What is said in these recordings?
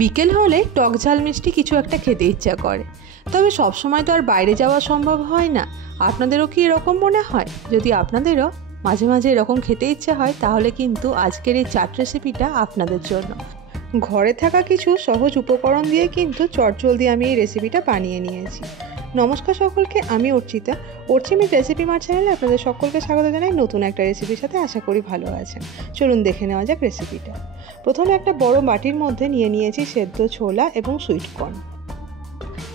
বিকেল হলে টক ঝাল মিষ্টি কিছু একটা খেতে ইচ্ছা করে, তবে সবসময় তো আর বাইরে যাওয়া সম্ভব হয় না। আপনাদেরও কি এরকম মনে হয়? যদি আপনাদেরও মাঝে মাঝে এরকম খেতে ইচ্ছা হয়, তাহলে কিন্তু আজকের এই চাট রেসিপিটা আপনাদের জন্য। ঘরে থাকা কিছু সহজ উপকরণ দিয়ে কিন্তু চটজলদি আমি এই রেসিপিটা বানিয়ে নিয়েছি। নমস্কার সকলকে, আমি অর্চিতা। অর্চিমির রেসিপি মার চ্যানেলে আপনাদের সকলকে স্বাগত জানাই নতুন একটা রেসিপির সাথে। আশা করি ভালো আছেন। চলুন দেখে নেওয়া যাক রেসিপিটা। প্রথমে একটা বড় বাটির মধ্যে নিয়ে নিয়েছি সেদ্ধ ছোলা এবং সুইট কর্ন।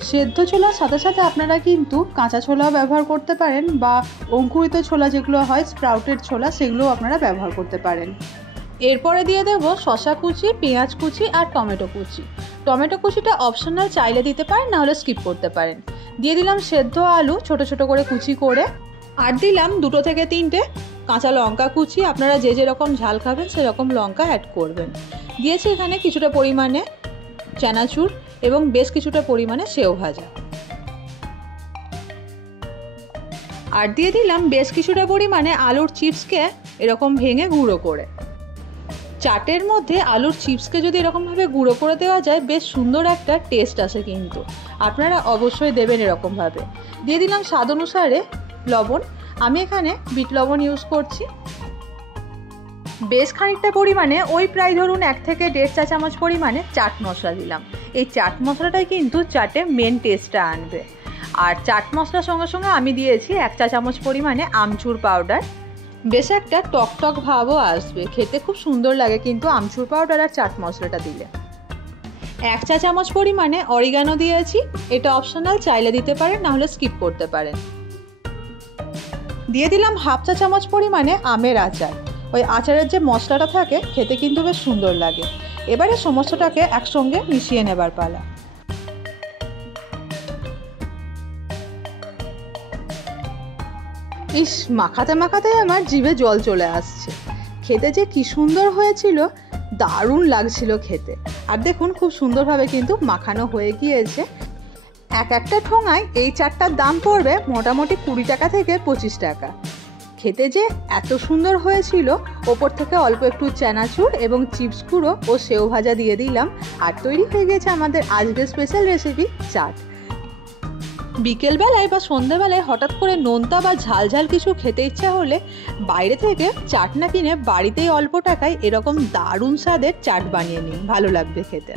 সেদ্ধ ছোলার সাথে সাথে আপনারা কিন্তু কাঁচা ছোলাও ব্যবহার করতে পারেন, বা অঙ্কুরিত ছোলা যেগুলো হয়, স্প্রাউটেড ছোলা, সেগুলোও আপনারা ব্যবহার করতে পারেন। এরপরে দিয়ে দেব শসা কুচি, পেঁয়াজ কুচি আর টমেটো কুচি। টমেটো কুচিটা অপশনাল, চাইলে দিতে পারেন, নাহলে স্কিপ করতে পারেন। দিয়ে দিলাম সেদ্ধ আলু ছোট ছোট করে কুচি করে, আর দিলাম 2 থেকে 3টে কাঁচা লঙ্কা কুচি। আপনারা যে যেরকম ঝাল খাবেন সেরকম লঙ্কা অ্যাড করবেন। দিয়েছি এখানে কিছুটা পরিমাণে চানাচুর এবং বেশ কিছুটা পরিমাণে সেও ভাজা, আর দিয়ে দিলাম বেশ কিছুটা পরিমাণে আলুর চিপসকে এরকম ভেঙে গুঁড়ো করে। চাটের মধ্যে আলুর চিপসকে যদি এরকমভাবে গুঁড়ো করে দেওয়া যায়, বেশ সুন্দর একটা টেস্ট আসে, কিন্তু আপনারা অবশ্যই দেবেন এরকমভাবে। দিয়ে দিলাম স্বাদ অনুসারে লবণ। আমি এখানে বিট লবণ ইউজ করছি। বেশ খানিকটা পরিমাণে, ওই প্রায় ধরুন 1 থেকে 1.5 চা চামচ পরিমাণে চাট মশলা দিলাম। এই চাট মশলাটাই কিন্তু চাটে মেন টেস্টটা আনবে। আর চাট মশলার সঙ্গে সঙ্গে আমি দিয়েছি 1 চা চামচ পরিমাণে আমচুর পাউডার। বেশ একটা টক টক ভাবও আসবে, খেতে খুব সুন্দর লাগে কিন্তু আমচুর পাউডার আর চাট মশলাটা দিলে। 1 চা চামচ পরিমাণে অরিগানো দিয়েছি। এটা অপশনাল, চাইলে দিতে পারেন, নাহলে স্কিপ করতে পারেন। দিয়ে দিলাম 1/2 চা চামচ পরিমাণে আমের আচার। ওই আচারের যে মশলাটা থাকে, খেতে কিন্তু বেশ সুন্দর লাগে। এবারে সমস্তটাকে একসঙ্গে মিশিয়ে নেবার পালা। ইস, মাখাতে মাখাতে আমার জিভে জল চলে আসছে। খেতে যে কি সুন্দর হয়েছিল, দারুণ লাগছিল খেতে। আর দেখুন, খুব সুন্দরভাবে কিন্তু মাখানো হয়ে গিয়েছে। একটা ঠোঙায় এই চাটটার দাম পড়বে মোটামুটি 20 টাকা থেকে 25 টাকা। খেতে যে এত সুন্দর হয়েছিল, ওপর থেকে অল্প একটু চানাচুর এবং চিপস গুঁড়ো ও সেও ভাজা দিয়ে দিলাম, আর তৈরি হয়ে গেছে আমাদের আজকের স্পেশাল রেসিপি চাট। বিকেলবেলায় বা সন্ধ্যেবেলায় হঠাৎ করে নোনতা বা ঝাল ঝাল কিছু খেতে ইচ্ছা হলে বাইরে থেকে চাট না কিনে বাড়িতেই অল্প টাকায় এরকম দারুণ স্বাদের চাট বানিয়ে নিন, ভালো লাগবে খেতে।